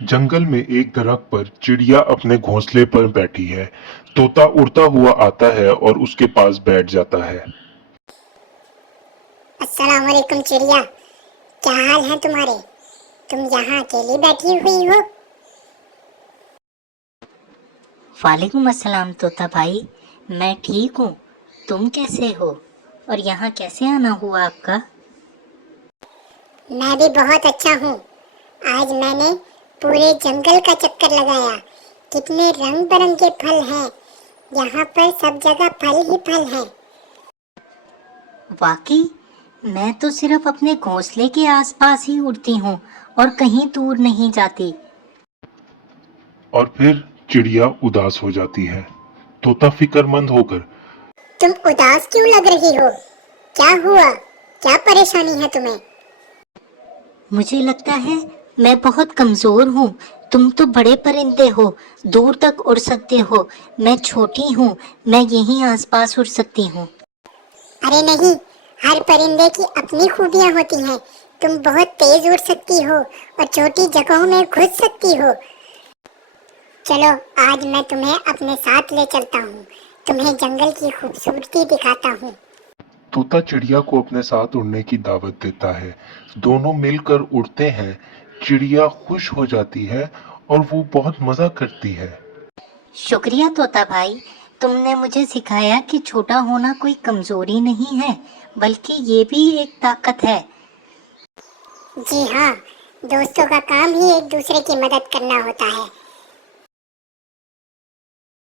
जंगल में एक दरख्त पर चिड़िया अपने घोंसले पर बैठी है। तोता उड़ता हुआ आता है और उसके पास बैठ जाता है। अस्सलाम वालेकुम चिड़िया, क्या हाल है तुम्हारे? तुम यहाँ अकेली बैठी हुई हो? वालेकुम अस्सलाम तोता भाई, मैं ठीक हूँ। तुम कैसे हो और यहाँ कैसे आना हुआ आपका? मैं भी बहुत अच्छा हूँ। आज मैंने पूरे जंगल का चक्कर लगाया। कितने रंग बिरंगे फल हैं। यहाँ पर सब जगह फल ही फल हैं। वाकई मैं तो सिर्फ अपने घोंसले के आसपास ही उड़ती हूँ और कहीं दूर नहीं जाती। और फिर चिड़िया उदास हो जाती है। तोता फिक्रमंद होकर, तुम उदास क्यों लग रही हो? क्या हुआ? क्या परेशानी है तुम्हें? मुझे लगता है मैं बहुत कमजोर हूँ। तुम तो बड़े परिंदे हो, दूर तक उड़ सकते हो। मैं छोटी हूँ, मैं यहीं आसपास उड़ सकती हूँ। अरे नहीं, हर परिंदे की अपनी खूबियाँ होती हैं। तुम बहुत तेज उड़ सकती हो और छोटी जगहों में घुस सकती हो। चलो, आज मैं तुम्हें अपने साथ ले चलता हूँ। तुम्हें जंगल की खूबसूरती दिखाता हूँ। तोता चिड़िया को अपने साथ उड़ने की दावत देता है। दोनों मिलकर उड़ते हैं। चिड़िया खुश हो जाती है और वो बहुत मजा करती है। शुक्रिया तोता भाई, तुमने मुझे सिखाया कि छोटा होना कोई कमजोरी नहीं है, बल्कि ये भी एक ताकत है। जी हाँ, दोस्तों का काम ही एक दूसरे की मदद करना होता है।